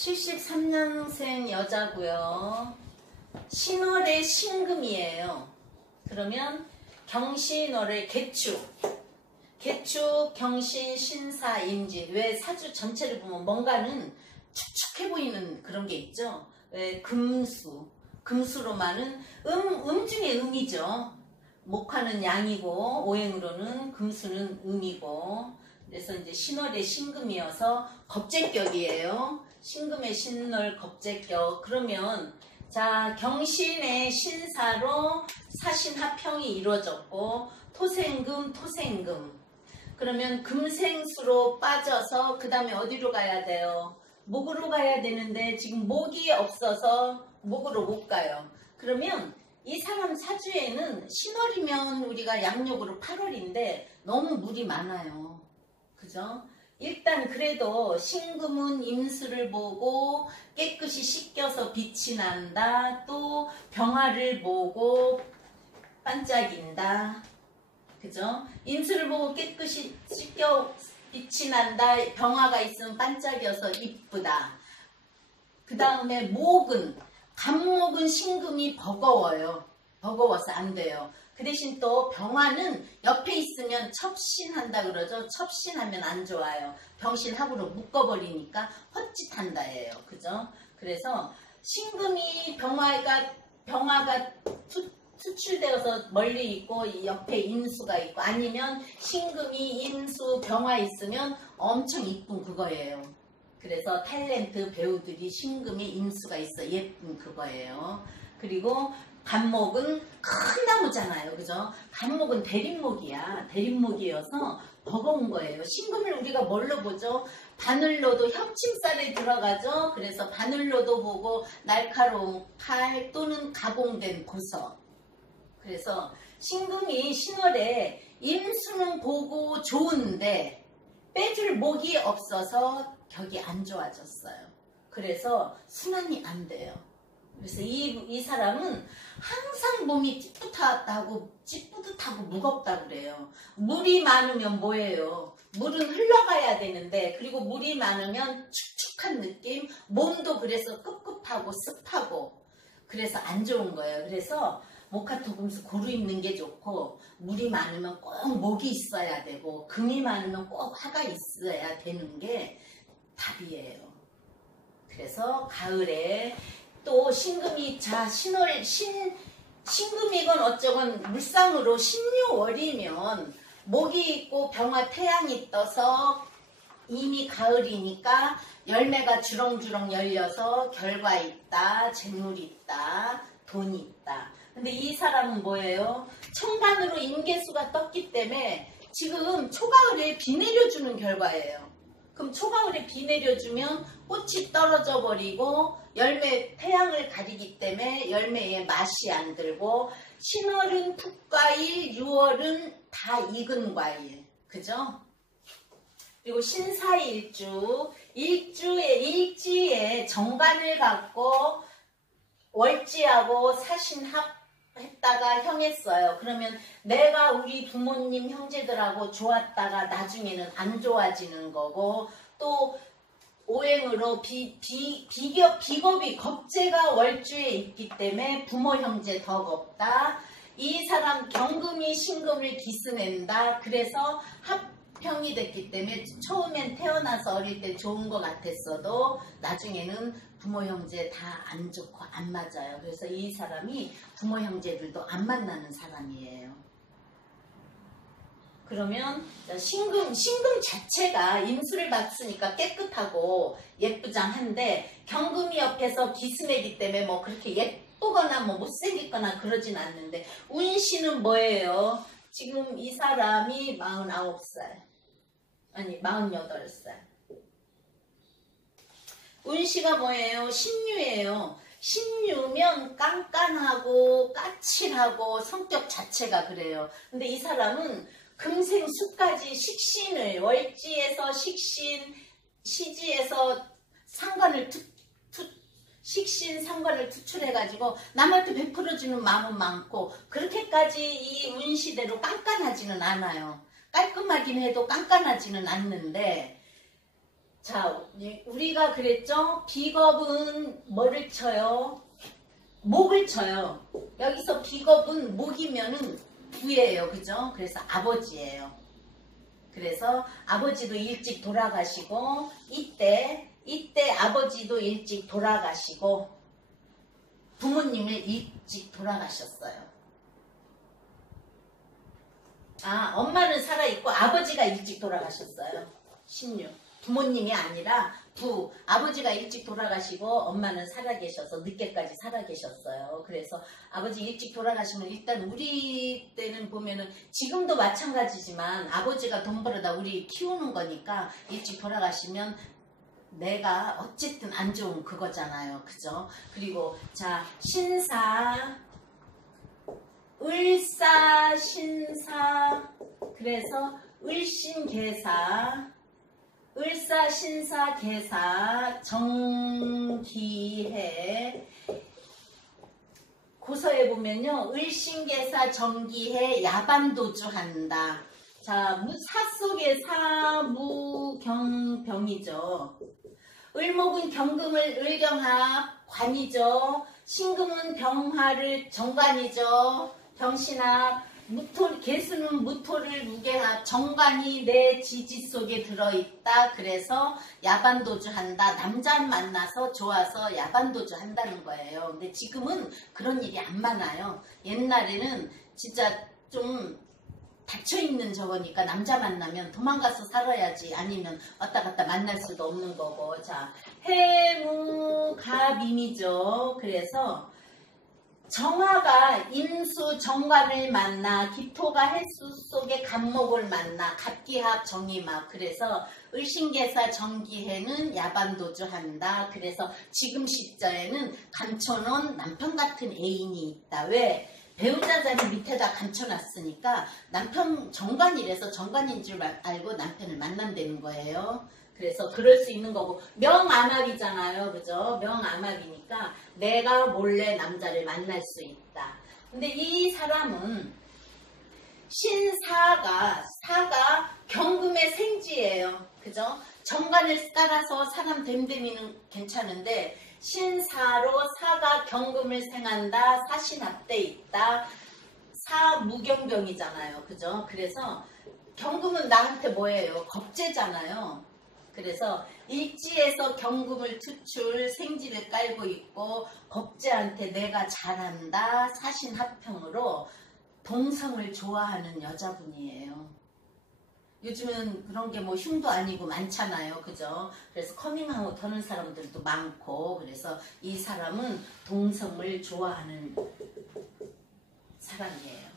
73년생 여자고요. 신월의 신금이에요. 그러면 경신월의 개축, 경신, 신사, 임진. 왜 사주 전체를 보면 뭔가는 축축해 보이는 그런 게 있죠. 왜 금수로만은 중에 음이죠. 목화는 양이고 오행으로는 금수는 음이고. 그래서 이제 신월의 신금이어서 겁재격이에요. 신금의 신월 겁재격. 그러면 자, 경신의 신사로 사신합평이 이루어졌고 토생금. 그러면 금생수로 빠져서 그 다음에 어디로 가야 돼요? 목으로 가야 되는데 지금 목이 없어서 목으로 못 가요. 그러면 이 사람 사주에는 신월이면 우리가 양력으로 8월인데 너무 물이 많아요. 그죠? 일단 그래도 신금은 임수를 보고 깨끗이 씻겨서 빛이 난다. 또 병화를 보고 반짝인다. 그죠? 임수를 보고 깨끗이 씻겨 빛이 난다. 병화가 있으면 반짝여서 이쁘다. 그 다음에 목은, 간목은 신금이 버거워요. 버거워서 안 돼요. 그 대신 또 병화는 옆에 있으면 첩신한다 그러죠. 첩신하면 안 좋아요. 병신합으로 묶어버리니까 헛짓한다예요. 그죠? 그래서 신금이 병화가 수출되어서 멀리 있고 옆에 임수가 있고, 아니면 신금이 임수 병화 있으면 엄청 이쁜 그거예요. 그래서 탤런트 배우들이 신금에 임수가 있어 예쁜 그거예요. 그리고 간목은 큰 나무잖아요. 그죠? 간목은 대립목이야. 대립목이어서 버거운 거예요. 신금을 우리가 뭘로 보죠? 바늘로도 협침살에 들어가죠. 그래서 바늘로도 보고 날카로운 칼 또는 가공된 고서. 그래서 신금이 신월에 임수는 보고 좋은데 빼줄 목이 없어서 격이 안 좋아졌어요. 그래서 순환이 안 돼요. 그래서 이 사람은 항상 몸이 찌뿌듯하고 무겁다 그래요. 물이 많으면 뭐예요? 물은 흘러가야 되는데, 그리고 물이 많으면 축축한 느낌, 몸도 그래서 꿉꿉하고 습하고, 그래서 안 좋은 거예요. 그래서 목화토금수 고루 입는 게 좋고, 물이 많으면 꼭 목이 있어야 되고, 금이 많으면 꼭 화가 있어야 되는 게 답이에요. 그래서 가을에 또 신금이, 자, 신금이건 어쩌건 물상으로 신유월이면 목이 있고 병화 태양이 떠서 이미 가을이니까 열매가 주렁주렁 열려서 결과 있다, 재물 있다, 돈이 있다. 근데 이 사람은 뭐예요? 천간으로 임계수가 떴기 때문에 지금 초가을에 비 내려주는 결과예요. 그럼 초가을에 비 내려주면 꽃이 떨어져 버리고 열매 태양을 가리기 때문에 열매에 맛이 안 들고, 신월은 풋과일, 6월은 다 익은 과일. 그죠? 그리고 신사일주, 일지에 정관을 갖고 월지하고 사신합했다가 형했어요. 그러면 내가 우리 부모님 형제들하고 좋았다가 나중에는 안 좋아지는 거고, 또 오행으로 비겁이 겁재가 월주에 있기 때문에 부모 형제 더 겁다. 이 사람 경금이 신금을 기스낸다. 그래서 합평이 됐기 때문에 처음엔 태어나서 어릴 때 좋은 것 같았어도 나중에는 부모 형제 다 안 좋고 안 맞아요. 그래서 이 사람이 부모 형제들도 안 만나는 사람이에요. 그러면 신금 자체가 임수를 받으니까 깨끗하고 예쁘장한데, 경금이 옆에서 기스내기 때문에 뭐 그렇게 예쁘거나 뭐 못생겼거나 그러진 않는데, 운시는 뭐예요? 지금 이 사람이 49살, 아니 48살. 운시가 뭐예요? 신유예요. 신유면 깐깐하고 까칠하고 성격 자체가 그래요. 근데 이 사람은 금생수까지 식신을, 월지에서 식신, 시지에서 식신 상관을 투출해가지고 남한테 베풀어주는 마음은 많고, 그렇게까지 이 운시대로 깐깐하지는 않아요. 깔끔하긴 해도 깐깐하지는 않는데, 자, 우리가 그랬죠? 비겁은 뭐를 쳐요? 목을 쳐요. 여기서 비겁은 목이면은 부예요. 그죠? 그래서 아버지예요. 그래서 아버지도 일찍 돌아가시고 이때 아버지도 일찍 돌아가시고 부모님을 일찍 돌아가셨어요. 아, 엄마는 살아있고 아버지가 일찍 돌아가셨어요. 신유. 부모님이 아니라 아버지가 일찍 돌아가시고 엄마는 살아계셔서 늦게까지 살아계셨어요. 그래서 아버지 일찍 돌아가시면 일단 우리 때는 보면은 지금도 마찬가지지만 아버지가 돈 벌어다 우리 키우는 거니까 일찍 돌아가시면 내가 어쨌든 안 좋은 그거잖아요. 그죠? 그리고 자, 신사, 을사, 신사, 그래서 을신계사, 을사, 신사, 계사, 정기해. 고서에 보면요. 을신계사, 정기해, 야반도주한다. 자, 사 속에 사무경병이죠. 을목은 경금을 을경합, 관이죠. 신금은 병화를 정관이죠. 병신합. 개수는 무토를 무게합, 정관이 내 지지 속에 들어있다. 그래서 야반도주 한다. 남자 만나서 좋아서 야반도주 한다는 거예요. 근데 지금은 그런 일이 안 많아요. 옛날에는 진짜 좀 닫혀있는 저거니까 남자 만나면 도망가서 살아야지, 아니면 왔다 갔다 만날 수도 없는 거고. 자, 해무갑임이죠. 그래서 정화가 임수 정관을 만나, 기토가 해수 속의 갑목을 만나, 갑기합 정이막. 그래서 을신계사 정기해는 야반도주한다. 그래서 지금 시자에는 감춰놓은 남편 같은 애인이 있다. 왜? 배우자 자리 밑에다 감춰놨으니까 남편 정관이라서 정관인 줄 알고 남편을 만난다는 거예요. 그래서 그럴 수 있는 거고, 명암합이잖아요. 그죠? 명암합이니까 내가 몰래 남자를 만날 수 있다. 근데 이 사람은 사가 경금의 생지예요. 그죠? 정관을 따라서 사람 됨됨이는 괜찮은데 신사로 사가 경금을 생한다. 사신합돼 있다. 사무경병이잖아요. 그죠? 그래서 경금은 나한테 뭐예요? 겁재잖아요. 그래서 일지에서 경금을 투출, 생지를 깔고 있고 겁재한테 내가 잘한다. 사신합평으로 동성을 좋아하는 여자분이에요. 요즘은 그런 게 뭐 흉도 아니고 많잖아요. 그죠? 그래서 커밍아웃 하는 사람들도 많고, 그래서 이 사람은 동성을 좋아하는 사람이에요.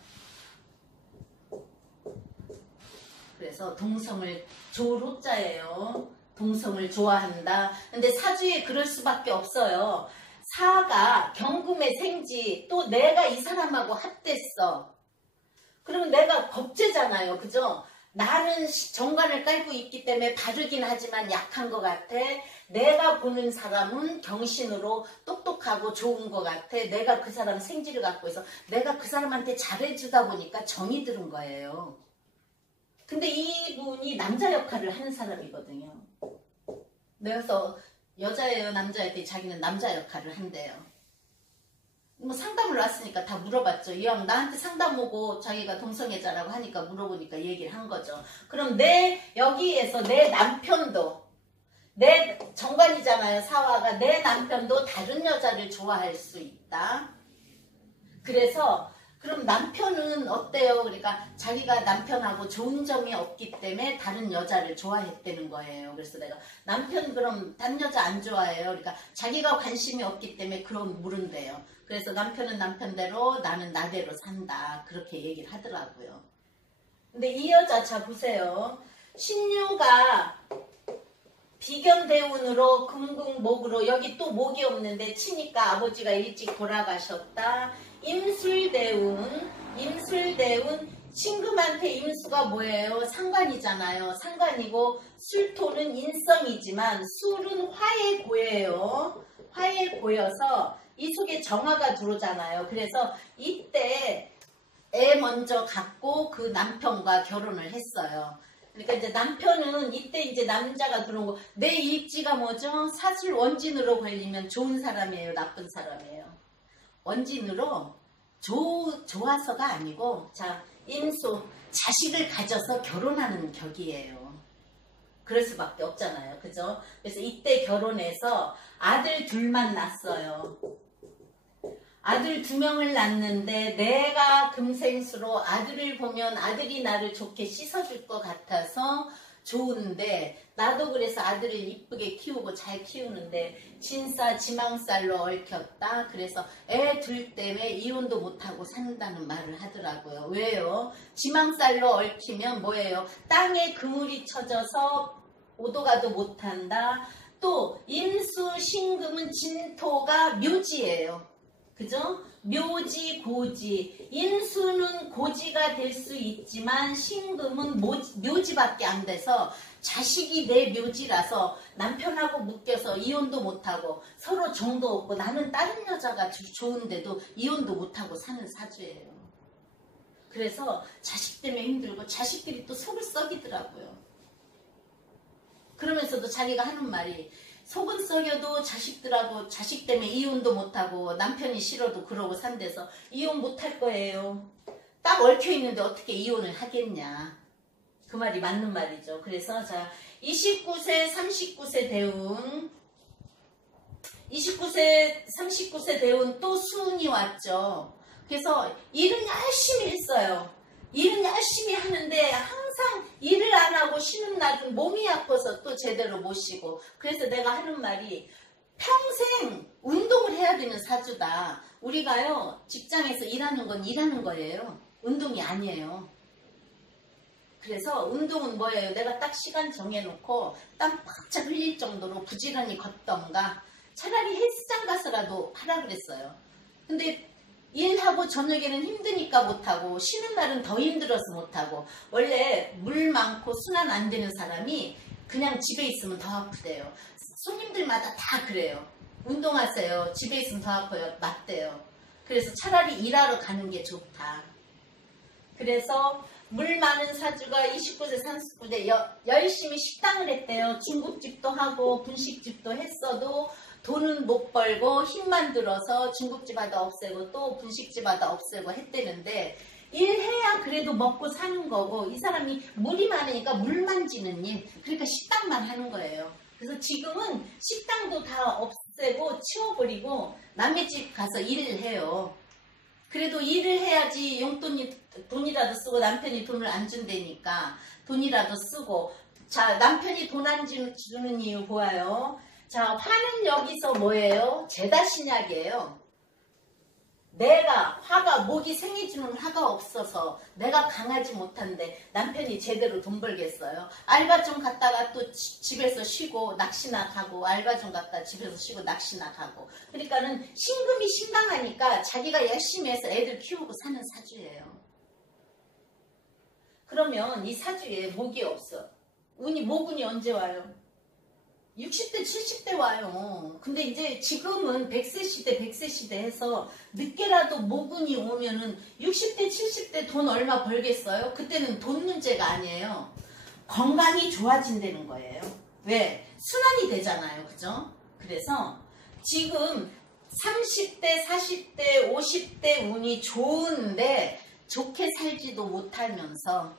그래서 동성을 조로자예요. 동성을 좋아한다. 근데 사주에 그럴 수밖에 없어요. 사가 경금의 생지, 또 내가 이 사람하고 합됐어. 그러면 내가 겁재잖아요. 그죠? 나는 정관을 깔고 있기 때문에 바르긴 하지만 약한 것 같아. 내가 보는 사람은 경신으로 똑똑하고 좋은 것 같아. 내가 그 사람 생지를 갖고 있어. 내가 그 사람한테 잘해주다 보니까 정이 들은 거예요. 근데 이분이 남자 역할을 하는 사람이거든요. 그래서 여자예요, 남자예요? 자기는 남자 역할을 한대요. 뭐 상담을 왔으니까 다 물어봤죠. 이왕 나한테 상담 오고 자기가 동성애자라고 하니까 물어보니까 얘기를 한 거죠. 그럼 여기에서 내 남편도, 내 정관이잖아요, 사화가. 내 남편도 다른 여자를 좋아할 수 있다. 그래서 그럼 남편은 어때요? 그러니까 자기가 남편하고 좋은 점이 없기 때문에 다른 여자를 좋아했다는 거예요. 그래서 내가 남편 그럼 다른 여자 안 좋아해요? 그러니까 자기가 관심이 없기 때문에 그럼 물은대요. 그래서 남편은 남편대로 나는 나대로 산다. 그렇게 얘기를 하더라고요. 근데 이 여자 자 보세요. 신유가 비견대운으로 금국목으로, 여기 또 목이 없는데 치니까 아버지가 일찍 돌아가셨다. 임술대운, 신금한테 임수가 뭐예요? 상관이잖아요. 상관이고 술토는 인성이지만 술은 화의 고예요. 화의 고여서 이 속에 정화가 들어오잖아요. 그래서 이때 애 먼저 갖고 그 남편과 결혼을 했어요. 그러니까 이제 남편은 이때 이제 남자가 들어온 거, 내 일지가 뭐죠? 사술 원진으로 걸리면 좋은 사람이에요, 나쁜 사람이에요? 원진으로 좋아서가 아니고, 자, 임수, 자식을 가져서 결혼하는 격이에요. 그럴 수밖에 없잖아요. 그죠? 그래서 이때 결혼해서 아들 둘만 낳았어요. 아들 2명을 낳는데 내가 금생수로 아들을 보면 아들이 나를 좋게 씻어줄 것 같아서 좋은데, 나도 그래서 아들을 이쁘게 키우고 잘 키우는데 진사 지망살로 얽혔다. 그래서 애 둘 때문에 이혼도 못하고 산다는 말을 하더라고요. 왜요? 지망살로 얽히면 뭐예요? 땅에 그물이 쳐져서 오도가도 못한다. 또 임수 신금은 진토가 묘지예요. 그죠? 묘지, 고지. 임수는 고지가 될 수 있지만 신금은 묘지밖에 안 돼서 자식이 내 묘지라서 남편하고 묶여서 이혼도 못하고 서로 정도 없고, 나는 다른 여자가 좋은데도 이혼도 못하고 사는 사주예요. 그래서 자식 때문에 힘들고 자식들이 또 속을 썩이더라고요. 그러면서도 자기가 하는 말이, 속은 썩여도 자식들하고 자식 때문에 이혼도 못하고 남편이 싫어도 그러고 산대서 이혼 못할 거예요. 딱 얽혀있는데 어떻게 이혼을 하겠냐. 그 말이 맞는 말이죠. 그래서 자, 29세 39세 대운, 29세 39세 대운 또 수운이 왔죠. 그래서 일은 열심히 했어요. 일은 열심히 하는데 항상 일을 안 하고 쉬는 날은 몸이 아파서 또 제대로 못 쉬고, 그래서 내가 하는 말이 평생 운동을 해야 되는 사주다. 우리가요, 직장에서 일하는 건 일하는 거예요. 운동이 아니에요. 그래서 운동은 뭐예요? 내가 딱 시간 정해놓고 땀 팍착 흘릴 정도로 부지런히 걷던가, 차라리 헬스장 가서라도 하라 그랬어요. 근데 일하고 저녁에는 힘드니까 못하고, 쉬는 날은 더 힘들어서 못하고, 원래 물 많고 순환 안 되는 사람이 그냥 집에 있으면 더 아프대요. 손님들마다 다 그래요. 운동하세요. 집에 있으면 더 아파요. 맞대요. 그래서 차라리 일하러 가는 게 좋다. 그래서 물 많은 사주가 29세 39세 열심히 식당을 했대요. 중국집도 하고 분식집도 했어도 돈은 못 벌고 힘만 들어서 중국집 하다 없애고 또 분식집 하다 없애고 했대는데, 일해야 그래도 먹고 사는 거고, 이 사람이 물이 많으니까 물 만지는 일, 그러니까 식당만 하는 거예요. 그래서 지금은 식당도 다 없애고 치워버리고 남의 집 가서 일을 해요. 그래도 일을 해야지 돈이라도 쓰고, 남편이 돈을 안 준다니까 돈이라도 쓰고. 자, 남편이 돈 안 주는 이유 보아요. 자, 화는 여기서 뭐예요? 죄다 신약이에요. 내가 화가, 목이 생겨주는 화가 없어서 내가 강하지 못한데 남편이 제대로 돈 벌겠어요? 알바 좀 갔다가 또 집에서 쉬고 낚시나 가고, 알바 좀 갔다 집에서 쉬고 낚시나 가고. 그러니까는 신금이 신강하니까 자기가 열심히 해서 애들 키우고 사는 사주예요. 그러면 이 사주에 목이 없어. 모군이 언제 와요? 60대 70대 와요. 근데 이제 지금은 100세 시대 100세 시대 해서 늦게라도 모군이 오면은 60대 70대 돈 얼마 벌겠어요? 그때는 돈 문제가 아니에요. 건강이 좋아진다는 거예요. 왜? 순환이 되잖아요. 그죠? 그래서 지금 30대 40대 50대 운이 좋은데 좋게 살지도 못하면서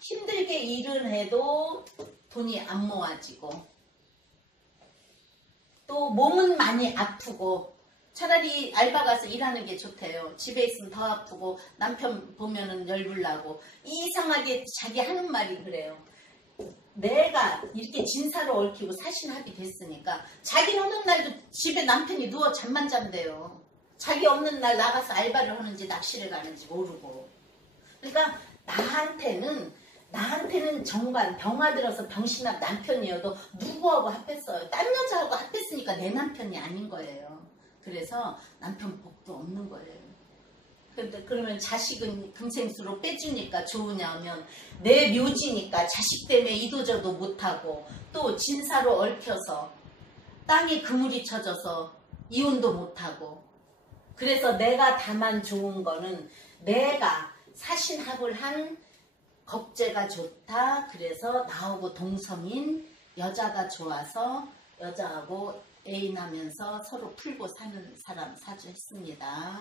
힘들게 일을 해도 돈이 안 모아지고, 또 몸은 많이 아프고, 차라리 알바 가서 일하는 게 좋대요. 집에 있으면 더 아프고 남편 보면은 열불나고. 이상하게 자기 하는 말이 그래요. 내가 이렇게 진사로 얽히고 사신합이 됐으니까 자기는 어느 날도 집에 남편이 누워 잠만 잔대요. 자기 없는 날 나가서 알바를 하는지 낚시를 가는지 모르고. 그러니까 나한테는 정관 병화 들어서 병신한 남편이어도 누구하고 합했어요? 딴 여자하고 합했으니까 내 남편이 아닌 거예요. 그래서 남편 복도 없는 거예요. 근데 그러면 자식은 금생수로 빼주니까 좋으냐 하면, 내 묘지니까 자식 때문에 이도저도 못하고, 또 진사로 얽혀서 땅에 그물이 쳐져서 이혼도 못하고. 그래서 내가 다만 좋은 거는 내가 사신합을 한 겁재가 좋다. 그래서 나하고 동성인 여자가 좋아서 여자하고 애인하면서 서로 풀고 사는 사람 사주했습니다.